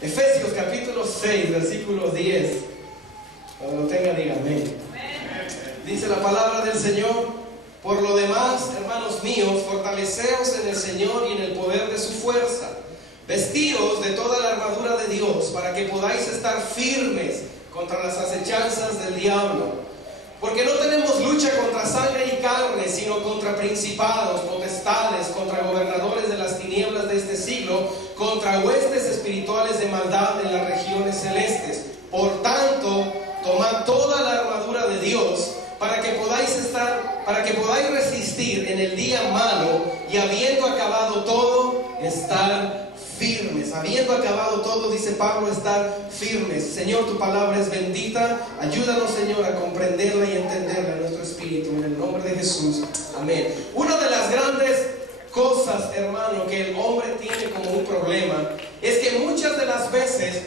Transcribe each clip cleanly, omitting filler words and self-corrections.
Efesios capítulo 6, versículo 10. Cuando lo tenga, diga amén. Dice la palabra del Señor: por lo demás, hermanos míos, fortaleceos en el Señor y en el poder de su fuerza. Vestíos de toda la armadura de Dios, para que podáis estar firmes contra las acechanzas del diablo. Porque no tenemos lucha contra sangre y carne, sino contra principados, potestades, contra gobernadores de las tinieblas de este siglo, contra huestes espirituales de maldad en las regiones celestes. Por tanto, tomad toda la armadura de Dios, para que podáis resistir en el día malo, y habiendo acabado todo, estar firmes. Habiendo acabado todo, dice Pablo, estar firmes. Señor, tu palabra es bendita. Ayúdanos, Señor, a comprenderla y entenderla en nuestro espíritu, en el nombre de Jesús, amén. Una de las grandes cosas, hermano, que el hombre tiene como un problema es que muchas de las veces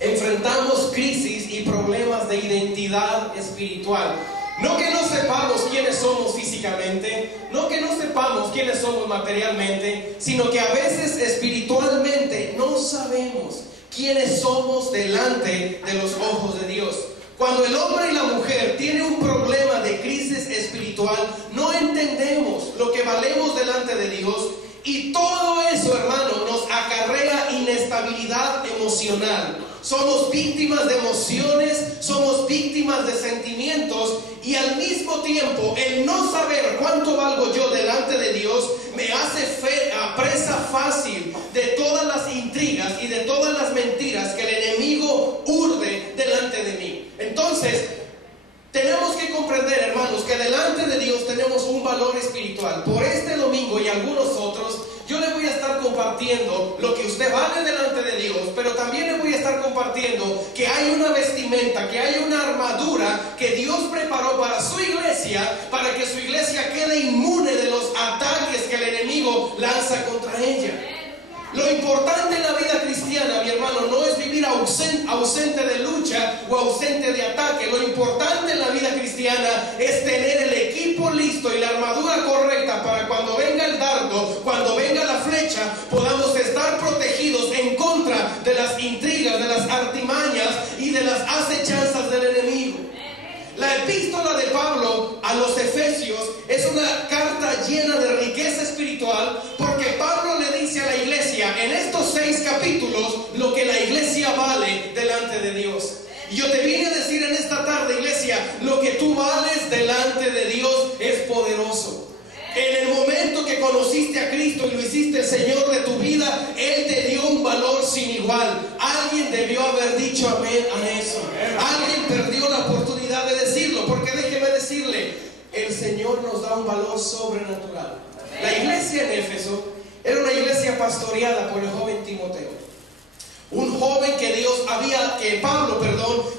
enfrentamos crisis y problemas de identidad espiritual. No que no sepamos quiénes somos físicamente, no que no sepamos quiénes somos materialmente, sino que a veces espiritualmente no sabemos quiénes somos delante de los ojos de Dios. Cuando el hombre y la mujer tienen un problema de crisis espiritual, no entendemos lo que valemos delante de Dios, y todo eso, hermano, nos acarrea inestabilidad emocional. Somos víctimas de emociones, somos víctimas de sentimientos, y al mismo tiempo el no saber cuánto valgo yo delante de Dios me hace presa fácil de todas las intrigas y de todas las mentiras que el enemigo urde delante de mí. Entonces, tenemos que comprender, hermanos, que delante de Dios tenemos un valor espiritual. Por este domingo y algunos otros, yo le voy a estar compartiendo lo que usted vale delante de Dios, pero también le voy a estar compartiendo que hay una vestimenta, que hay una armadura que Dios preparó para su iglesia, para que su iglesia quede inmune de los ataques que el enemigo lanza contra ella. Lo importante en la vida cristiana, mi hermano, no es vivir ausente de lucha o ausente de ataque. Lo importante en la vida cristiana es tener el equipo listo y la armadura correcta para cuando venga el dardo, cuando venga la flecha, podamos estar protegidos en contra de las intrigas, de las artimañas y de las acechanzas del enemigo. La epístola de Pablo a los Efesios es una carta llena de riqueza espiritual, porque Pablo le dice a la iglesia en estos 6 capítulos lo que la iglesia vale delante de Dios. Y yo te vine a decir en esta tarde, iglesia, lo que tú vales delante de Dios es poderoso. En el momento que conociste a Cristo y lo hiciste el Señor de tu vida, Él te dio un valor sin igual. Alguien debió haber dicho amén a eso. Alguien perdió la oportunidad de decirlo, porque déjeme decirle, el Señor nos da un valor sobrenatural. La iglesia en Éfeso era una iglesia pastoreada por el joven Timoteo. Un joven que Pablo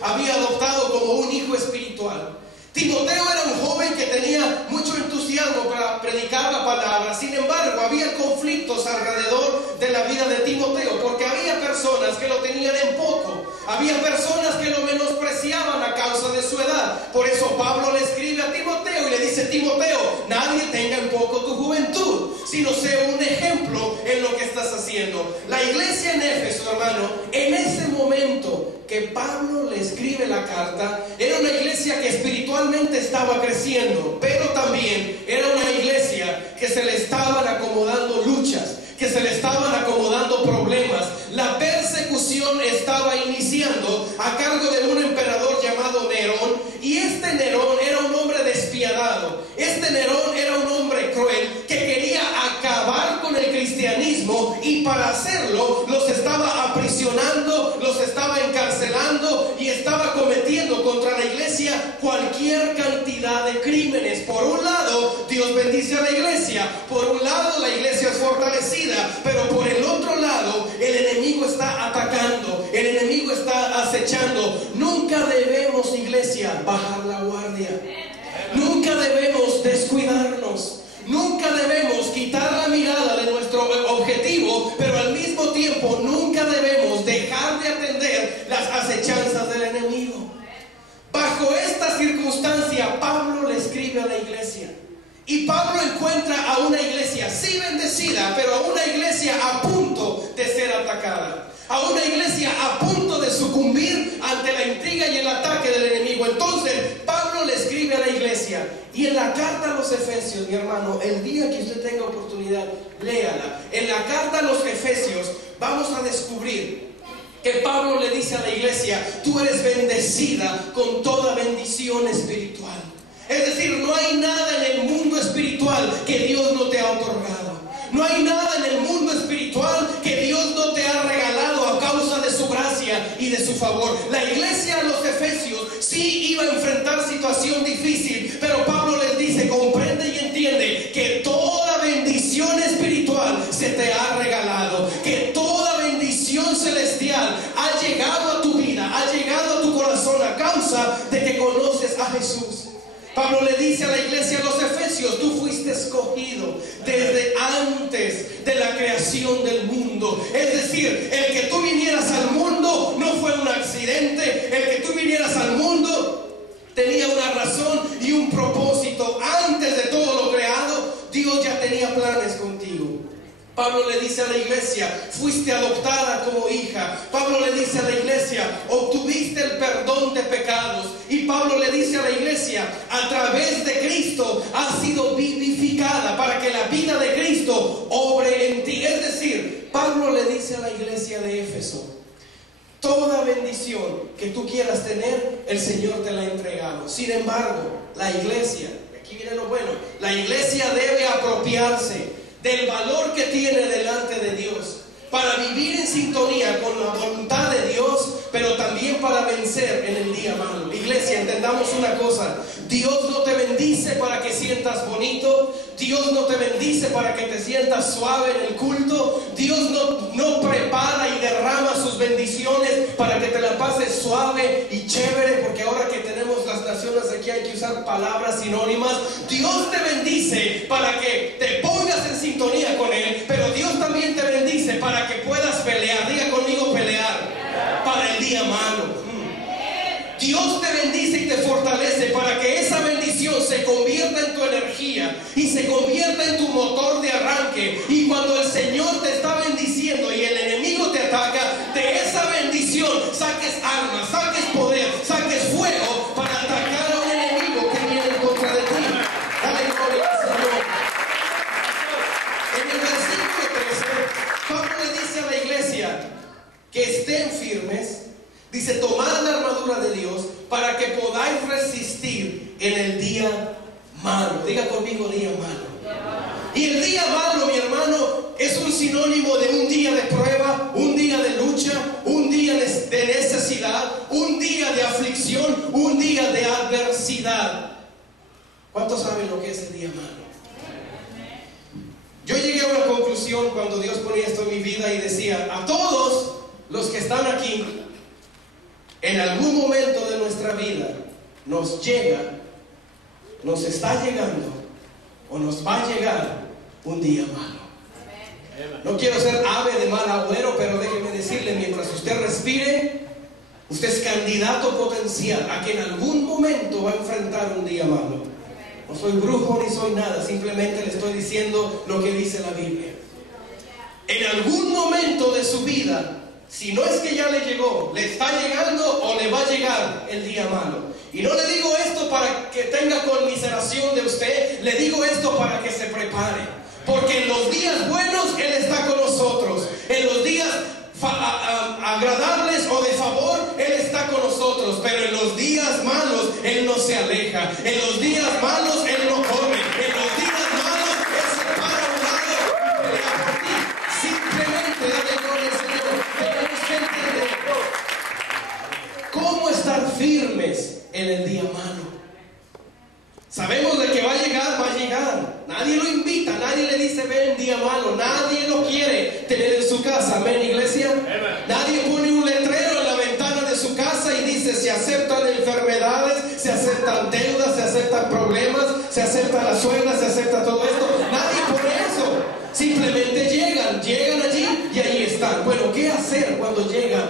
había adoptado como un hijo espiritual. Timoteo era un joven que tenía mucho entusiasmo para predicar la palabra. Sin embargo, había conflictos alrededor de la vida de Timoteo, porque había personas que lo tenían en poco. Había personas que lo menospreciaban a causa de su edad. Por eso Pablo le escribe a Timoteo y le dice: Timoteo, nadie tenga en poco tu juventud, sino sea un ejemplo en lo que estás haciendo. La iglesia en Éfeso, hermano, en ese momento que Pablo le escribe la carta, era una iglesia que espiritualmente estaba creciendo, pero también era una iglesia que se le estaban acomodando luchas, que se le estaban acomodando problemas. La persecución estaba iniciando a cargo de un emperador llamado Nerón, y este Nerón era un hombre despiadado. Este Nerón era un hombre cruel que quería acabar con el cristianismo, y para hacerlo los estaba aprisionando, los estaba encarcelando y estaba cometiendo contra la iglesia cualquier cantidad de crímenes. Por un lado, Dios bendice a la iglesia, por un lado la iglesia es fortalecida, pero por el otro lado el enemigo está atacando, el enemigo está acechando. Nunca debemos, iglesia, bajar la guardia. Nunca debemos descuidarnos. Nunca debemos quitar la mirada de nuestro objetivo, pero al mismo tiempo nunca debemos dejar de atender las acechanzas del enemigo. Bajo esta circunstancia, Pablo le escribe a la iglesia. Y Pablo encuentra a una iglesia sí bendecida, pero a una iglesia a punto de ser atacada. a una iglesia a punto de sucumbir ante la intriga y el ataque del enemigo. Entonces Pablo le escribe a la iglesia, y en la carta a los Efesios, mi hermano, el día que usted tenga oportunidad, léala. En la carta a los Efesios vamos a descubrir que Pablo le dice a la iglesia: tú eres bendecida con toda bendición espiritual. Es decir, no hay nada en el mundo espiritual que Dios no te ha otorgado. No hay nada en el mundo espiritual que Dios no te ha regalado a causa de su gracia y de su favor. La iglesia a los Efesios sí iba a enfrentar situación difícil, pero Pablo les dice: comprende y entiende que toda bendición espiritual se te ha regalado, que toda bendición celestial ha llegado a tu vida, ha llegado a tu corazón a causa de que conoces a Jesús. Pablo le dice a la iglesia a los Efesios: tú fuiste escogido desde antes de la creación del mundo. Es decir, el que tú vinieras al mundo no fue un accidente. El que tú vinieras al mundo tenía una razón y un propósito. Antes de todo lo creado, Dios ya tenía planes contigo. Pablo le dice a la iglesia: fuiste adoptada como hija. Pablo le dice a la iglesia: obtuviste el perdón de pecados. Y Pablo le dice a la iglesia: a través de Cristo has sido vivificada para que la vida de Cristo obre en ti. Es decir, Pablo le dice a la iglesia de Éfeso: toda bendición que tú quieras tener, el Señor te la ha entregado. Sin embargo, la iglesia, aquí viene lo bueno, la iglesia debe apropiarse del valor que tiene delante de Dios para vivir en sintonía con la voluntad de Dios, pero también para vencer en el día malo. Iglesia, entendamos una cosa: Dios no te bendice para que sientas bonito. Dios no te bendice para que te sientas suave en el culto. Dios no prepara y derrama sus bendiciones para que te la pases suave y chévere, porque ahora que tenemos las naciones aquí hay que usar palabras sinónimas. Dios te bendice para que te pongas en sintonía con Él, pero Dios también te bendice para que puedas pelear. Diga conmigo: pelear para el día malo. Dios te bendice y te fortalece para que esa bendición se convierta en tu energía y se convierta en tu motor de arranque. Y cuando el Señor te está bendiciendo y el enemigo te ataca, de esa bendición saques armas, saques poder, saques fuego para atacar a un enemigo que viene en contra de ti. Dale gloria al Señor. En el versículo 13, Pablo le dice a la iglesia que estén firmes. Dice: tomad la armadura de Dios para que podáis resistir en el día malo. Diga conmigo: día malo. Y el día malo, mi hermano, es un sinónimo de un día de prueba, un día de lucha, un día de necesidad, un día de aflicción, un día de adversidad. ¿Cuántos saben lo que es el día malo? Yo llegué a una conclusión cuando Dios ponía esto en mi vida y decía: a todos los que están aquí, en algún momento de nuestra vida nos llega, nos está llegando o nos va a llegar un día malo. No quiero ser ave de mal agüero, pero déjeme decirle: mientras usted respire, usted es candidato potencial a que en algún momento va a enfrentar un día malo. No soy brujo ni soy nada, simplemente le estoy diciendo lo que dice la Biblia. En algún momento de su vida, si no es que ya le llegó, le está llegando o le va a llegar el día malo. Y no le digo esto para que tenga conmiseración de usted, le digo esto para que se prepare. Porque en los días buenos Él está con nosotros. En los días agradables o de favor Él está con nosotros. Pero en los días malos Él no se aleja. En los días malos Él no come. En los días malos Él se para a un lado y pelea por ti. Simplemente dale gloria al Señor. Tenemos que entender cómo estar firmes en el día malo. Sabemos de que va a llegar. Nadie lo invita, nadie le dice: ven día malo. Nadie lo quiere tener en su casa. Amén, iglesia. Nadie pone un letrero en la ventana de su casa y dice: se aceptan enfermedades, se aceptan deudas, se aceptan problemas, se acepta la suegra, se acepta todo esto. Nadie pone eso. Simplemente llegan allí y ahí están. Bueno, ¿qué hacer cuando llegan?